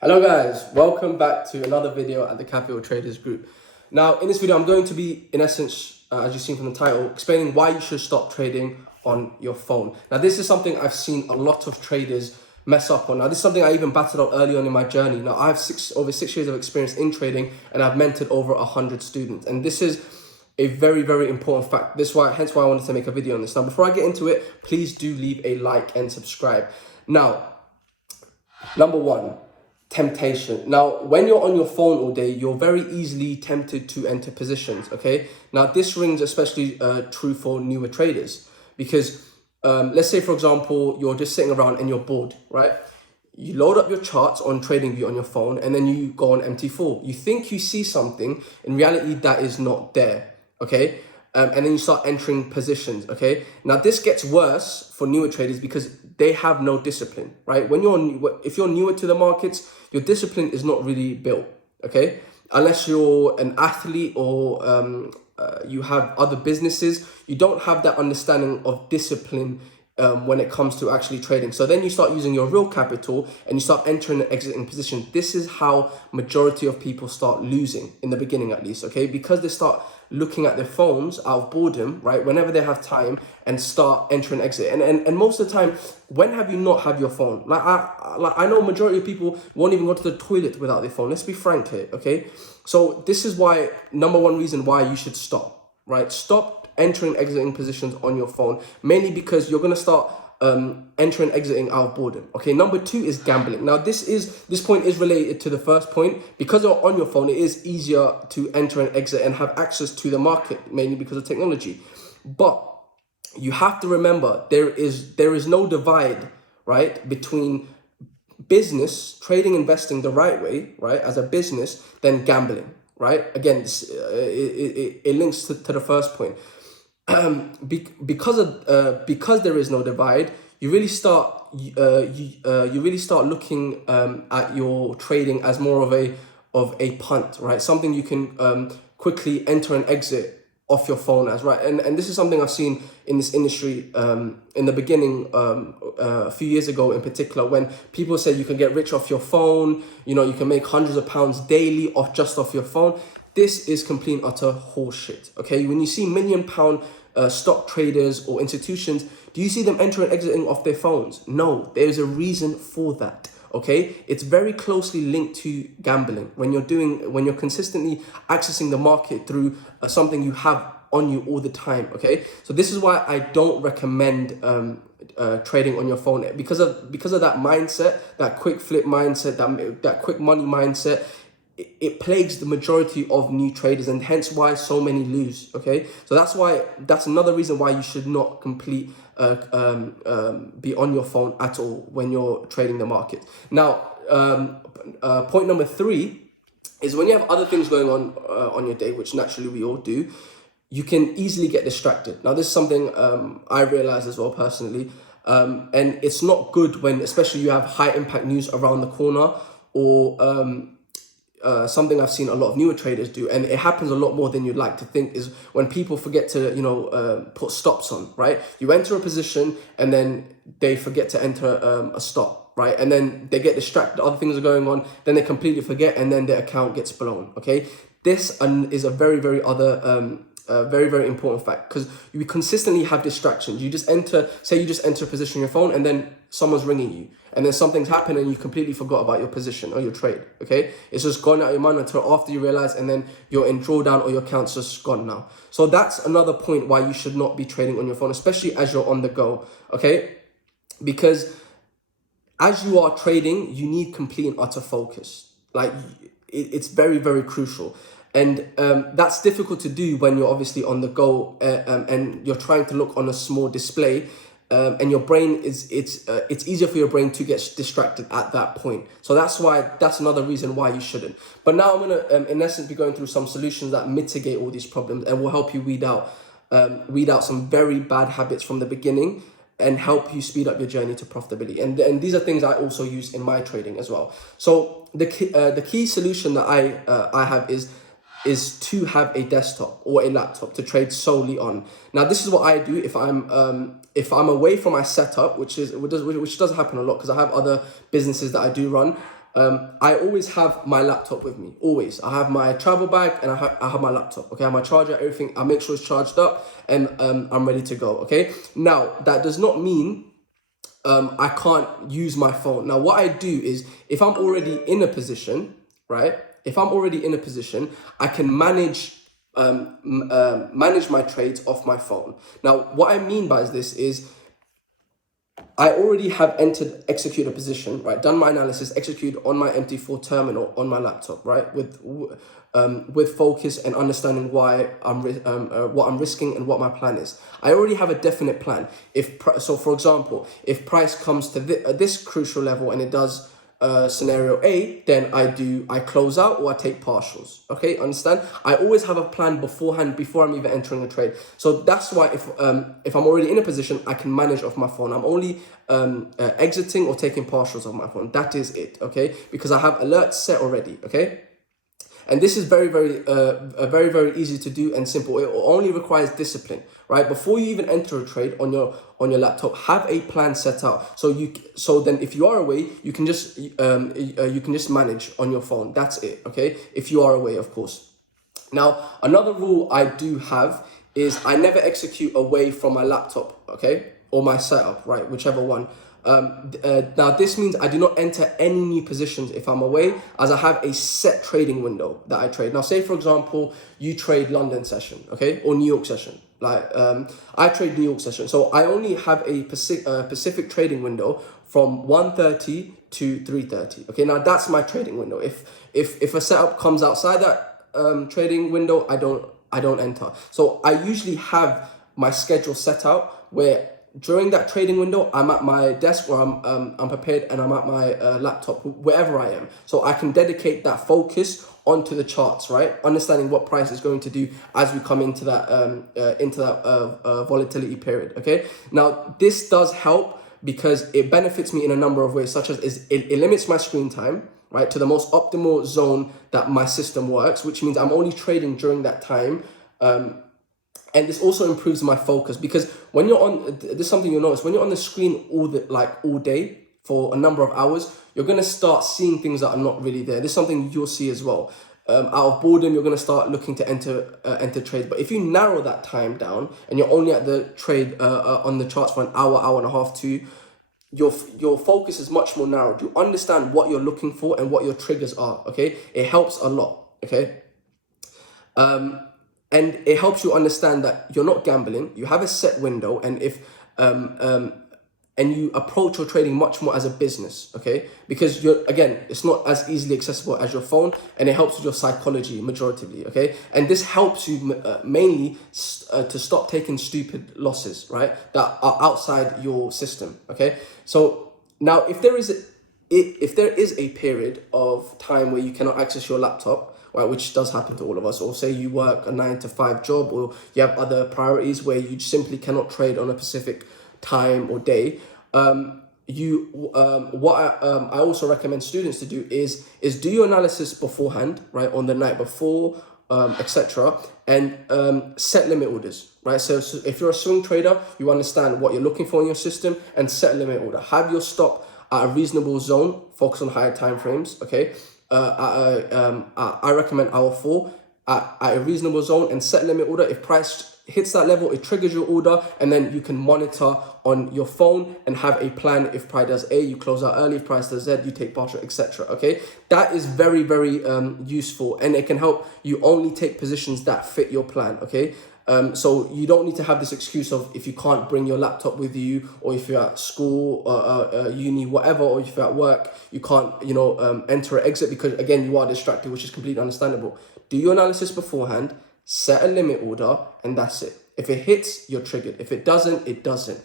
Hello guys, welcome back to another video at the Capital Traders Group. Now in this video I'm going to be, in essence, as you've seen from the title, explaining why you should stop trading on your phone. Now this is something I've seen a lot of traders mess up on. Now this is something I even battled out early on in my journey. Now I have over 6 years of experience in trading and I've mentored over 100 students, and this is a very, very important fact. Hence why I wanted to make a video on this. Now before I get into it, please do leave a like and subscribe. Now, number one, temptation. Now, when you're on your phone all day, you're very easily tempted to enter positions, okay? Now, this rings especially true for newer traders because let's say, for example, you're just sitting around and you're bored, right? You load up your charts on TradingView on your phone and then you go on MT4. You think you see something, in reality, that is not there, okay? And then you start entering positions, okay? Now, this gets worse for newer traders because they have no discipline, right? If you're newer to the markets, your discipline is not really built, okay? Unless you're an athlete or you have other businesses, you don't have that understanding of discipline when it comes to actually trading. So then you start using your real capital and you start entering and exiting position. This is how majority of people start losing, in the beginning at least, okay? Because they start looking at their phones out of boredom, right? Whenever they have time, and start entering and exit. And most of the time, when have you not had your phone? I know majority of people won't even go to the toilet without their phone. Let's be frank here, okay? So this is why, number one reason why you should stop, right? Stop entering, exiting positions on your phone, mainly because you're going to start entering, exiting out of boredom. Okay, number two is gambling. Now this point is related to the first point. Because you're on your phone, it is easier to enter and exit and have access to the market, mainly because of technology. But you have to remember, there is no divide, right, between business, trading, investing the right way, right, as a business, than gambling, right? Again, it links to the first point. Because there is no divide, you really start looking at your trading as more of a punt, right? Something you can quickly enter and exit off your phone as, right? And this is something I've seen in this industry in the beginning, a few years ago in particular, when people said you can get rich off your phone, you can make hundreds of pounds daily off your phone. This is complete and utter horseshit, okay? When you see £1 million stock traders or institutions, do you see them entering and exiting off their phones? No, there's a reason for that, okay? It's very closely linked to gambling. When you're consistently accessing the market through something you have on you all the time, okay? So this is why I don't recommend trading on your phone, because of that mindset, that quick flip mindset, that quick money mindset. It plagues the majority of new traders, and hence why so many lose, okay? So that's another reason why you should not be on your phone at all when you're trading the market. Now, point number three is, when you have other things going on your day, which naturally we all do, you can easily get distracted. Now, this is something I realized as well personally, and it's not good when, especially, you have high impact news around the corner, or something I've seen a lot of newer traders do, and it happens a lot more than you'd like to think, is when people forget to put stops on, right? You enter a position and then they forget to enter a stop, right? And then they get distracted, other things are going on, then they completely forget, and then their account gets blown, okay? This is a very, very very, very important fact, because you consistently have distractions. You just enter a position on your phone, and then someone's ringing you, and then something's happened and you completely forgot about your position or your trade, okay? It's just gone out of your mind until after you realize, and then you're in drawdown or your account's just gone now. So that's another point why you should not be trading on your phone, especially as you're on the go, okay? Because as you are trading, you need complete and utter focus. Like, it's very, very crucial. And that's difficult to do when you're obviously on the go, and you're trying to look on a small display, and your brain it's easier for your brain to get distracted at that point. So that's another reason why you shouldn't. But now I'm gonna in essence be going through some solutions that mitigate all these problems and will help you weed out some very bad habits from the beginning, and help you speed up your journey to profitability. And these are things I also use in my trading as well. So the key solution that I have is to have a desktop or a laptop to trade solely on. Now, this is what I do if I'm away from my setup, which does happen a lot because I have other businesses that I do run. I always have my laptop with me, always. I have my travel bag and I have my laptop, okay? I have my charger, everything. I make sure it's charged up and I'm ready to go, okay? Now, that does not mean I can't use my phone. Now, what I do is if I'm already in a position, right? If I'm already in a position, I can manage my trades off my phone. Now, what I mean by this is I already have execute a position, right? Done my analysis, execute on my MT4 terminal on my laptop, right? With focus and understanding why what I'm risking and what my plan is. I already have a definite plan. So, for example, if price comes to this crucial level and it does scenario A, then I close out or I take partials. Okay, understand? I always have a plan beforehand before I'm even entering a trade. So that's why if I'm already in a position, I can manage off my phone. I'm only exiting or taking partials off my phone. That is it. Okay, because I have alerts set already. Okay. And this is very, very easy to do and simple. It only requires discipline, right? Before you even enter a trade on your laptop, have a plan set out. So then, if you are away, you can just manage on your phone. That's it, okay? If you are away, of course. Now, another rule I do have is I never execute away from my laptop, okay, or my setup, right, whichever one. Now this means I do not enter any new positions if I'm away, as I have a set trading window that I trade. Now, say for example, you trade London session, okay, or New York session. Like I trade New York session, so I only have a Pacific trading window from 1:30 to 3:30. Okay, now that's my trading window. If a setup comes outside that trading window, I don't enter. So I usually have my schedule set out where during that trading window, I'm at my desk or I'm prepared and I'm at my laptop, wherever I am. So I can dedicate that focus onto the charts, right? Understanding what price is going to do as we come into that volatility period, okay? Now, this does help because it benefits me in a number of ways, such as it limits my screen time, right, to the most optimal zone that my system works, which means I'm only trading during that time. And this also improves my focus because when you're on, this is something you'll notice, when you're on the screen all day for a number of hours, you're going to start seeing things that are not really there. This is something you'll see as well. Out of boredom, you're going to start looking to enter trades. But if you narrow that time down and you're only at the trade on the charts for an hour and a half, two, your focus is much more narrowed. You understand what you're looking for and what your triggers are, okay? It helps a lot, okay? And it helps you understand that you're not gambling. You have a set window, and and you approach your trading much more as a business, okay? Because it's not as easily accessible as your phone, and it helps with your psychology majoritively, okay? And this helps you mainly to stop taking stupid losses, right? That are outside your system, okay? So now, if there is a period of time where you cannot access your laptop, right, which does happen to all of us, or say you work a 9-to-5 job, or you have other priorities where you simply cannot trade on a specific time or day, what I also recommend students to do is do your analysis beforehand, right, on the night before, etc., and set limit orders, right? So if you're a swing trader, you understand what you're looking for in your system and set a limit order. Have your stop at a reasonable zone, focus on higher time frames, okay? I recommend hour 4 at a reasonable zone and set limit order. If price hits that level, it triggers your order, and then you can monitor on your phone and have a plan. If price does A, you close out early. If price does Z, you take partial, etc. Okay, that is very useful, and it can help you only take positions that fit your plan. Okay. So you don't need to have this excuse of if you can't bring your laptop with you, or if you're at school, uni, whatever, or if you're at work, you can't, enter or exit because, again, you are distracted, which is completely understandable. Do your analysis beforehand, set a limit order, and that's it. If it hits, you're triggered. If it doesn't, it doesn't.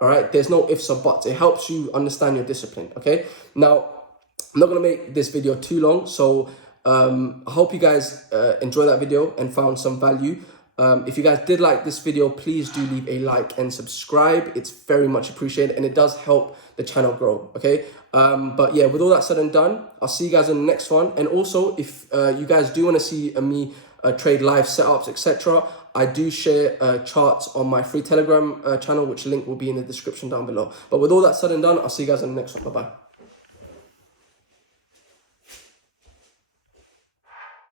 All right? There's no ifs or buts. It helps you understand your discipline, okay? Now, I'm not going to make this video too long, so I hope you guys enjoyed that video and found some value. If you guys did like this video, please do leave a like and subscribe. It's very much appreciated, and it does help the channel grow, okay? But yeah, with all that said and done, I'll see you guys in the next one. And also, if you guys do want to see me trade live setups, etc., I do share charts on my free Telegram channel, which link will be in the description down below. But with all that said and done, I'll see you guys in the next one. Bye-bye.